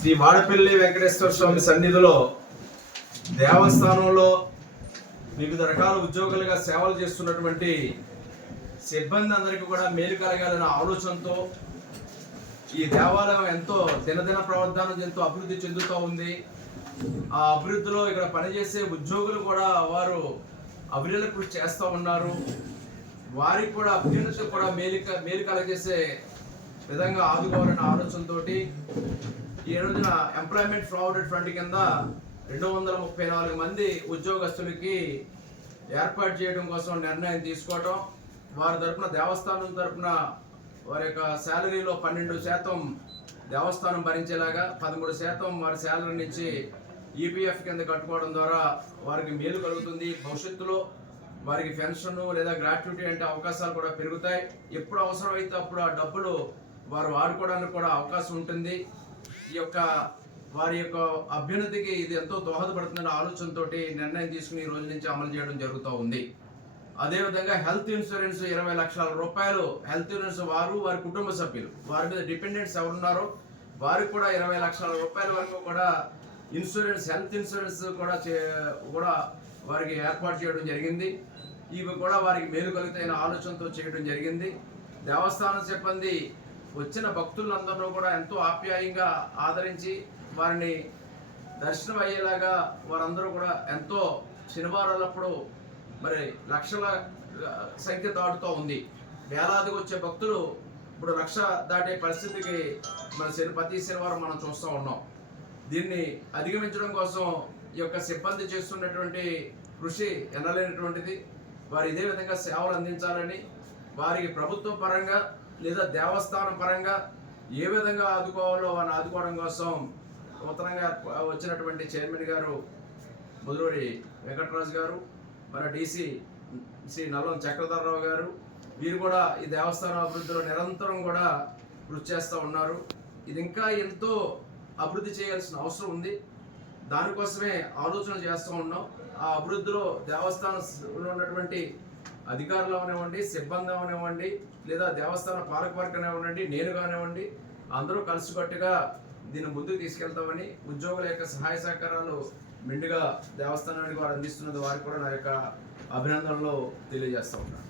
శ్రీ వాడపల్లి వెంకటేశ్వర స్వామి సన్నిధిలో దేవస్థానంలో వివిధ రకాల ఉద్యోగులుగా సేవలు చేస్తున్నటువంటి సిబ్బంది అందరికీ కూడా మేలు కలగాలన్న ఆలోచనతో ఈ దేవాలయం ఎంతో దినదిన ప్రవర్ధనం ఎంతో అభివృద్ధి చెందుతూ ఉంది. ఆ అభివృద్ధిలో ఇక్కడ పనిచేసే ఉద్యోగులు కూడా వారు అభివృద్ధి కృషి చేస్తూ ఉన్నారు. వారికి కూడా అభ్యున్నతి కూడా మేలు మేలు కలగజేసే విధంగా ఆదుకోవాలనే ఆలోచనతోటి ఈ రోజున ఎంప్లాయ్మెంట్ ఫ్రాడ్ ఫ్రంట్ కింద రెండు వందల ముప్పై నాలుగు మంది ఉద్యోగస్తులకి ఏర్పాటు చేయడం కోసం నిర్ణయం తీసుకోవటం వారి తరపున దేవస్థానం తరపున వారి యొక్క శాలరీలో పన్నెండు శాతం దేవస్థానం భరించేలాగా పదమూడు శాతం వారి శాలరీ నుంచి ఈపీఎఫ్ కింద కట్టుకోవడం ద్వారా వారికి మేలు కలుగుతుంది. భవిష్యత్తులో వారికి పెన్షన్ లేదా గ్రాట్యుటీ అంటే అవకాశాలు కూడా పెరుగుతాయి. ఎప్పుడు అవసరమైతే అప్పుడు ఆ డబ్బులు వారు వాడుకోవడానికి కూడా అవకాశం ఉంటుంది. ఈ యొక్క వారి యొక్క అభ్యున్నతికి ఇది ఎంతో దోహదపడుతుందనే ఆలోచనతో నిర్ణయం తీసుకుని ఈ రోజు నుంచి అమలు చేయడం జరుగుతూ ఉంది. అదేవిధంగా హెల్త్ ఇన్సూరెన్స్ ఇరవై లక్షల రూపాయలు హెల్త్ ఇన్సూరెన్స్ వారు వారి కుటుంబ సభ్యులు వారి మీద డిపెండెంట్స్ ఎవరున్నారో వారికి కూడా ఇరవై లక్షల రూపాయల వరకు కూడా ఇన్సూరెన్స్ హెల్త్ ఇన్సూరెన్స్ కూడా చే- కూడా వారికి ఏర్పాటు చేయడం జరిగింది. ఇవి కూడా వారికి మేలు కలుగుతాయని ఆలోచనతో చేయడం జరిగింది. దేవస్థానం సిబ్బంది వచ్చిన భక్తులందరూ కూడా ఎంతో ఆప్యాయంగా ఆదరించి వారిని దర్శనం అయ్యేలాగా వారందరూ కూడా ఎంతో శనివారాలప్పుడు మరి లక్షల సంఖ్య దాటుతూ ఉంది. వేలాదికి వచ్చే భక్తులు ఇప్పుడు లక్ష దాటే పరిస్థితికి మన శని ప్రతి శనివారం మనం చూస్తూ ఉన్నాం. దీన్ని అధిగమించడం కోసం ఈ యొక్క సిబ్బంది చేస్తున్నటువంటి కృషి ఎనలేనటువంటిది. వారు ఇదే విధంగా సేవలు అందించాలని వారికి ప్రభుత్వ పరంగా లేదా దేవస్థానం పరంగా ఏ విధంగా ఆదుకోవాలో వారిని ఆదుకోవడం కోసం నూతనంగా వచ్చినటువంటి చైర్మన్ గారు ముదురూరి వెంకటరాజు గారు మన డీసీ శ్రీ నల్లం చక్రధరరావు గారు వీరు కూడా ఈ దేవస్థానం అభివృద్ధిలో నిరంతరం కూడా కృషి చేస్తూ ఉన్నారు. ఇది ఇంకా ఎంతో అభివృద్ధి చేయాల్సిన అవసరం ఉంది. దానికోసమే ఆలోచన చేస్తూ ఉన్నాం. ఆ అభివృద్ధిలో దేవస్థానంలో ఉన్నటువంటి అధికారులు అవనివ్వండి సిబ్బంది అవనివ్వండి లేదా దేవస్థాన పాలకవర్గం కానివ్వండి నేను కానివ్వండి అందరూ కలిసికట్టుగా దీన్ని ముందుకు తీసుకెళ్తామని ఉద్యోగుల యొక్క సహాయ సహకారాలు మెండుగా దేవస్థానానికి వారు అందిస్తున్నది వారికి కూడా నా యొక్క అభినందనలు తెలియజేస్తా ఉన్నాను.